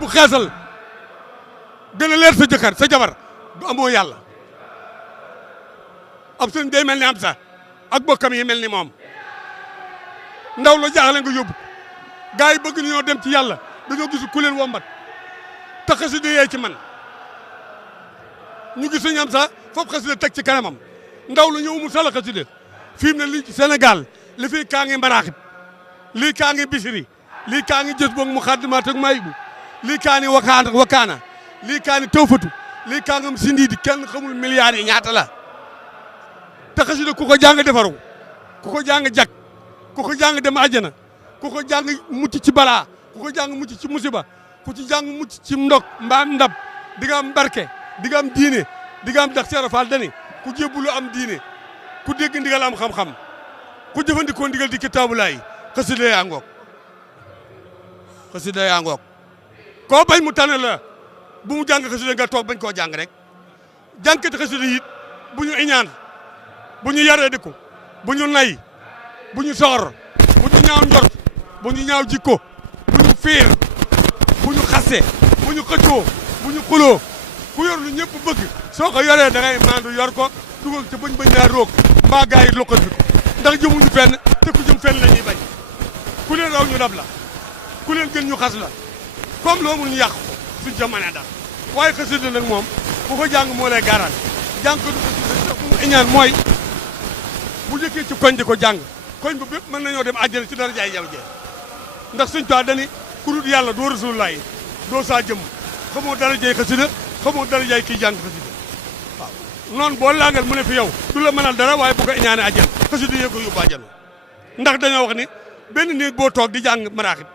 bu xeesal gën a leer sa jëkkër sa jabar du amoo yàlla ab sëñ day mel ni am sa ak bokkam yi mel ni moom ndaw la jaaxle nga yóbbu gars yi bëgg ñoo dem ci yàlla dañoo gisu ku leen wombat te xasida yee ci man ñu gis sëñ am sa foofu xasida teg ci kanamam ndaw la ñëw mu sala xasida fi mu ne lii ci Sénégal li fii kaa ngi maraaxib lii kaa ngi bisiri lii kaa ngi jës boog mu xaddimaat ak mayibu lii kaa ni wakaana lii kaa ni tawfatu lii kaa ngam sindiidi kenn xamul milliards yi ñaata la te xasida ku ko jàng defaru ku ko jàng jag ku ko jàng dem àjjana ku ko jàng mucc ci balaa ku ko jàng mucc ci musiba ku ci jàng mucc ci ndog mbaam ndab di nga am barke di nga am diine di nga am dax Seera Faal dani ku jébbulu am diine ku dégg ndigal am xam-xam ku jëfandikoo ndigal di kitaabulaay xasida yaa ngoog xasida yaa ngoog koo bañ mu tànn la bu mu jàng xasida nga toog bañ koo jàng rek jàngkati xasida it bu ñu iñaan bu ñu yaree di ko bu ñu nay bu ñu soxor bu ñu ñaaw njort bu ñu ñaaw jikko bu ñu fiir bu ñu xasse bu ñu xëccoo bu ñu xuloo ku yor lu ñëpp bëgg soo ko yoree da ngay maandu yor ko dugal te bañ ñaar roog mbaa gaa yi lokkal bi ndax jëmuñu fenn te ku jëm fenn la ñuy bañ ku leen raw ñu dab la ku leen gën ñu xas la comme loo mun ñu yàq ko suñ ca mën a dal waaye xasida nag moom bu ko jàng moo lay garal jàng ko bu mu iñaan mooy bu jëkkee ci koñ di ko jàng koñ ba bépp mën nañoo dem àjjana ci dara jaay yow jee ndax suñ toit dani ku dul yàlla doo rasulullaay doo saa jëm xamoo dara jay xasida xamoo dara jaay kii jàng xasida waaw noonu boo laagal mu ne fi yow du la mënal dara waaye bu ko iñaane àjjana xasida yee ko yóbbu àjjana ndax dañoo wax ni benn néeg boo toog di jàng maraaxib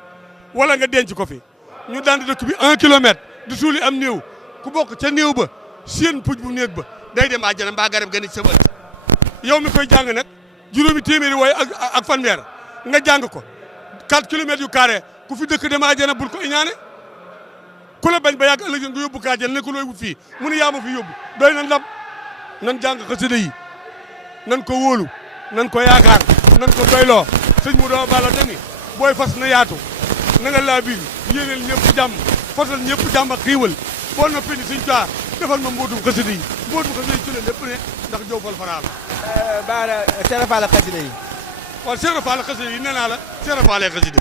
wala nga denc ko fi ñu daan dëkk bi 1 kilomètre di suuli am néew ku bokk ca néew ba seen puj bu néeg ba day dem àjjana mbaa garab ga ni sa bët yow mi koy jàng nag juróomi téeméeri waaye ak fanweer nga jàng ko 4 kilomètres yu carré ku fi dëkk dem àjjana bul ko iñaane ku la bañ ba yàgg ëllëg nga yóbbu ko àjjana ne ko looy wut fii mu ne yaa ma fi yóbbu doy na ndam nan jàng xasida yi nan ko wóolu nan ko yaakaar nan ko doyloo sëñ mu doo bala dani booy fas na yaatu na nga laa biir yéeneel ñëpp jàmm fasal ñëpp jàmm ak xiiwal boo noppee ni sëñ taa defal ma mbootum xasida yi mbootum xasida yi ci la lépp ne ndax jow fal faraal baara Seera Faal xasida yi waaw Seera Faal xasida yi nee naa la Seera Faal xasida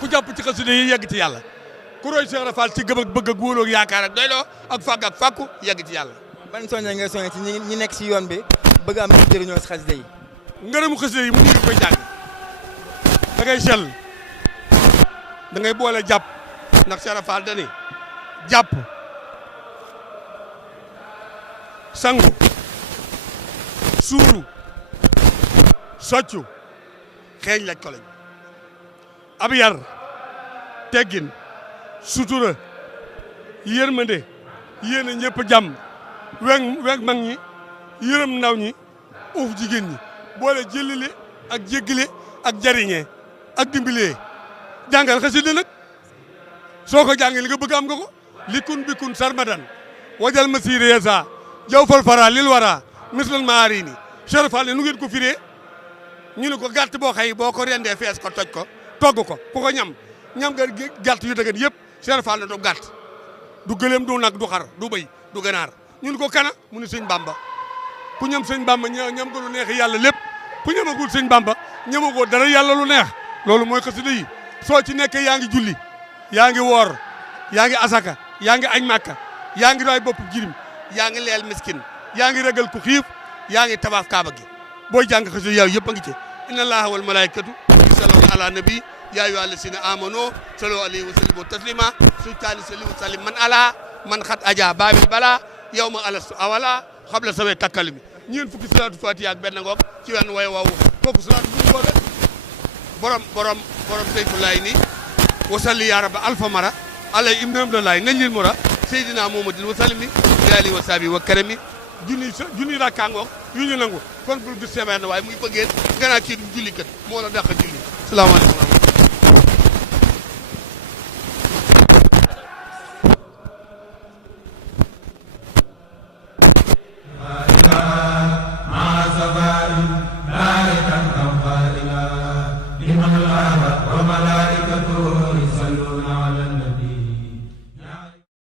ku jàpp ci xasida yi yegg ci yàlla ku roy Seera Faal ci gëm ak bëgg ak wóoloo ak yaakaar ak doyloo ak fàgg ak fàkku yegg ci yàlla ban soññe nga soññe ci ñi nekk si yoon bi bëgg am ci jëriñoo si xasida yi ngërëmu xasida yi mu ngi koy jàng da ngay sell da ngay boole jàpp ndax Seera Faal dani jàpp sangu suuru soccu xeeñ laj ko lañ ab yar teggin sutura yërmande yéene ñëpp jàmm weg mag ñi yërëm ndaw ñi uuf jigéen ñi boole jëlile ak jéggile ak jariñee ak dimbilee jàngal xasida nag soo ko jàngee li nga bëgg am nga ko likun bikun sarmadan wajal masiri yasa jaw fal fara lil wara mislal maarini Seera Faal ne nu ngeen ko firee ñu ne ko gàtt boo xëy boo ko rendee fees ko toj ko togg ko ku ko ñam nga gàtt yu dëgën yëpp Seera Faal ne du gàtt du gëléem du nag du xar du bëy du ganaar ñu ne ko kana mu ne sëñ Bamba ku ñam sëñ Bamba ñam nga lu neex yàlla lépp ku ñamagul sëñ Bamba ñamagoo dara yàlla lu neex loolu mooy xasida yi soo ci nekkee yaa ngi julli yaa ngi woor yaa ngi asaka yaa ngi añ màkka yaa ngi raay bopp jirim yaa ngi leel miskin yaa ngi regal ku xiif yaa ngi tabaaf kaaba gi booy jàng xasida yow yëpp a ngi ci inna allaha wal malaikatu yusalluna ala nabi ya ayyuha alladhina amanu sallu alayhi wa sallimu taslima su taali salli wa sallim man ala man xat aja babil bala yow ma alastu awala xabla samay takkalimi ñeen fukki salaatu fatiha ak benn ngoog ci wenn way waaw kooku salaatu bu ngoobe borom Seyfullaay ni wasalli ya rabba alfa mara alay ibn abdullahi nañ leen mora seydina muhammadin wa sallim ni yaali wa saabi wa karami junni rakkaa ngoog yu ñu nangu kon bul gis semaine waaye muy bëggeen nga naa kii du julli kat moo la dàq julli salaamaaleykum